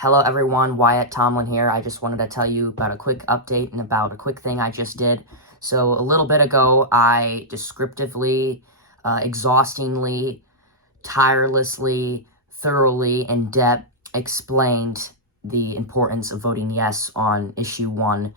Hello everyone, Wyatt, Tomlin here. I just wanted to tell you about a quick update and about a quick thing I just did. So a little bit ago, I descriptively, exhaustingly, tirelessly, thoroughly, in depth explained the importance of voting yes on issue 1,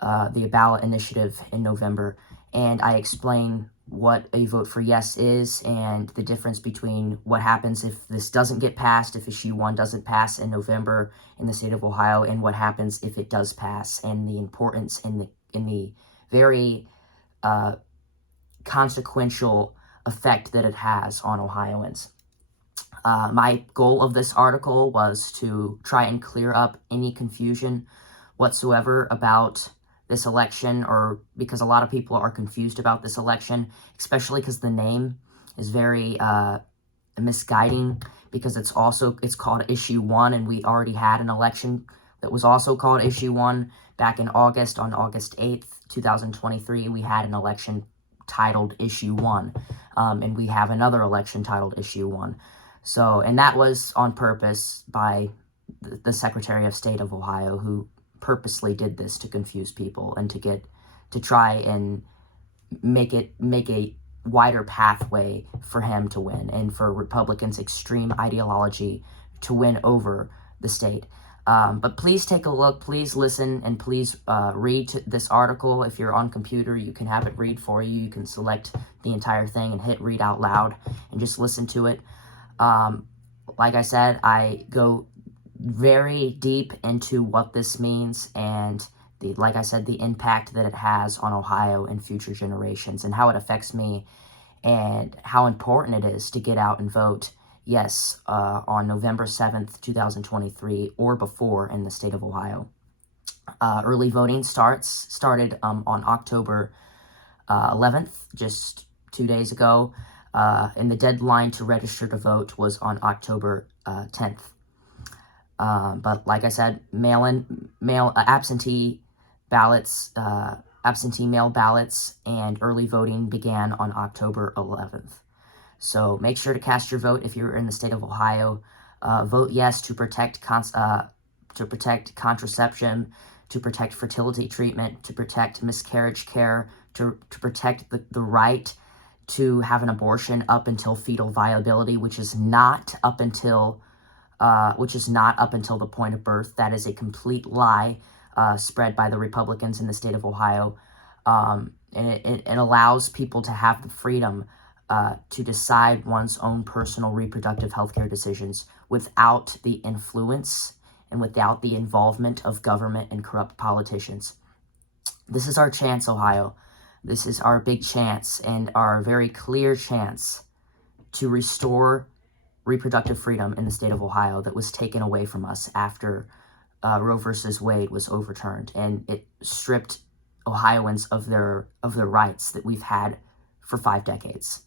the ballot initiative in November. And I explain what a vote for yes is and the difference between what happens if this doesn't get passed, if issue 1 doesn't pass in November in the state of Ohio, and what happens if it does pass, and the importance in the very consequential effect that it has on Ohioans. My goal of this article was to try and clear up any confusion whatsoever about this election, or because a lot of people are confused about this election, especially because the name is very misguiding, because it's called issue 1, and we already had an election that was also called issue 1 back in August. On August 8th, 2023, we had an election titled issue 1, and we have another election titled issue 1. So, and that was on purpose by the Secretary of State of Ohio, who purposely did this to confuse people and to try and make a wider pathway for him to win, and for Republicans' extreme ideology to win over the state. But please take a look, please listen, and please read this article. If you're on computer, you can have it read for you. You can select the entire thing and hit read out loud and just listen to it. Like I said, I go very deep into what this means, and like I said, the impact that it has on Ohio and future generations, and how it affects me, and how important it is to get out and vote yes on November 7th, 2023, or before in the state of Ohio. Early voting started on October 11th, just 2 days ago, and the deadline to register to vote was on October 10th. But like I said, absentee mail ballots and early voting began on October 11th. So make sure to cast your vote if you're in the state of Ohio. Vote yes to protect contraception, to protect fertility treatment, to protect miscarriage care, to protect the right to have an abortion up until fetal viability, which is not up until the point of birth. That is a complete lie spread by the Republicans in the state of Ohio. And it allows people to have the freedom to decide one's own personal reproductive healthcare decisions without the influence and without the involvement of government and corrupt politicians. This is our chance, Ohio. This is our big chance, and our very clear chance to restore reproductive freedom in the state of Ohio that was taken away from us after Roe versus Wade was overturned, and it stripped Ohioans of their rights that we've had for 5 decades,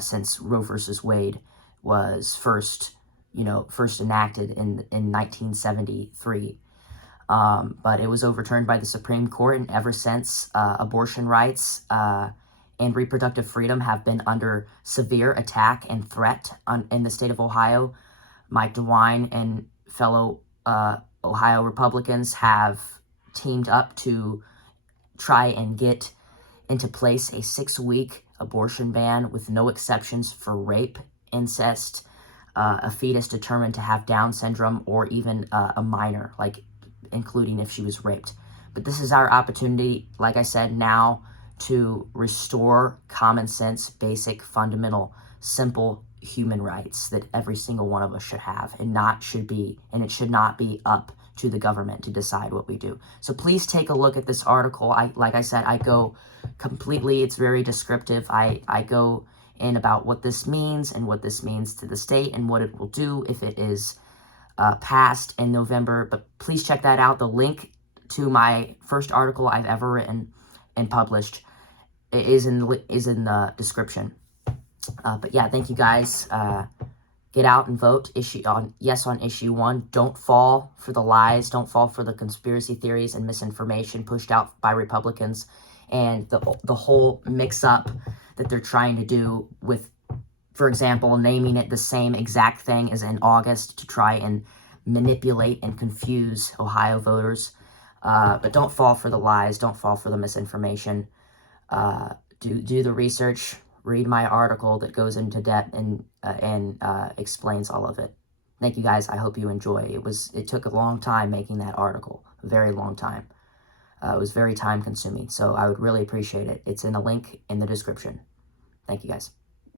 since Roe versus Wade was first enacted in 1973. But it was overturned by the Supreme Court, and ever since, abortion rights and reproductive freedom have been under severe attack and threat in the state of Ohio. Mike DeWine and fellow Ohio Republicans have teamed up to try and get into place a 6-week abortion ban with no exceptions for rape, incest, a fetus determined to have Down syndrome, or even a minor, including if she was raped. But this is our opportunity, like I said, now to restore common sense, basic, fundamental, simple human rights that every single one of us should have, and it should not be up to the government to decide what we do. So please take a look at this article. Like I said, I go completely, it's very descriptive. I go in about what this means, and what this means to the state, and what it will do if it is passed in November. But please check that out. The link to my first article I've ever written and published is in the description. But yeah, thank you guys. Get out and vote yes on issue 1. Don't fall for the lies. Don't fall for the conspiracy theories and misinformation pushed out by Republicans, and the whole mix-up that they're trying to do with, for example, naming it the same exact thing as in August to try and manipulate and confuse Ohio voters. But don't fall for the lies. Don't fall for the misinformation. Do the research. Read my article that goes into depth and explains all of it. Thank you guys. I hope you enjoy. It took a long time making that article, a very long time. It was very time consuming, so I would really appreciate it. It's in a link in the description. Thank you guys.